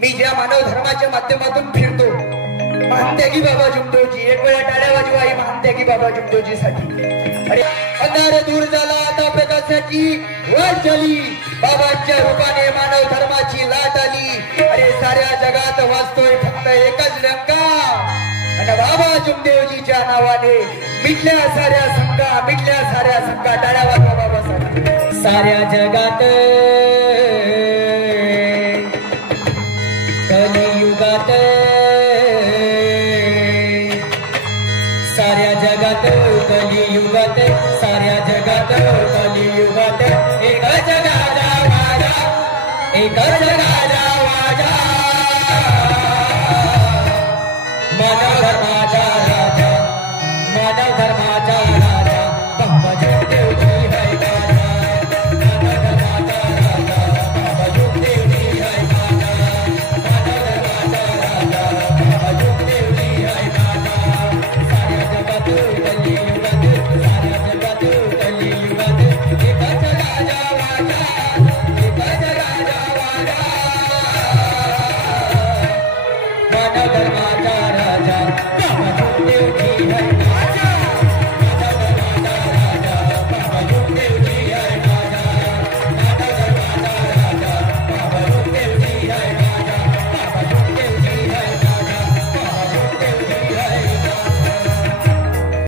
मी ज्या मानव धर्माच्या माध्यमातून फिरतो मानते की बाबा जुमदोजी, एक वेळा टाळ्या वाजवा आई मानते की बाबा जुमदोजी साठी. अरे अंधार दूर झाला आता प्रकाशाची वाट झाली, बाबांच्या रूपाने मानव धर्माची लाट आली. अरे साऱ्या जगात वाचतोय फक्त एकच लंका आणि बाबा जुमदेवजीच्या नावाने मिटल्या साऱ्या संका टाळ्या वाजवा बाबासाठी. साऱ्या जगात कलियुगात, साऱ्या जगात कलियुगात, साऱ्या जगात कलियुगात एक जगाचा वाजा, एक जगाचा वाजा, मानव धर्माचा राजा, मानव धर्माचा राजा बाबा जुमदेवजी है राजा, मानव धर्माचा राजा बाबा जुमदेवजी है राजा, मानव धर्माचा राजा बाबा जुमदेवजी है राजा. साऱ्या जगात कलियुगात, साऱ्या जगात कलियुगात एक जगाचा वाजा, एक जगाचा वाजा, मानव धर्माचा राजा बाबा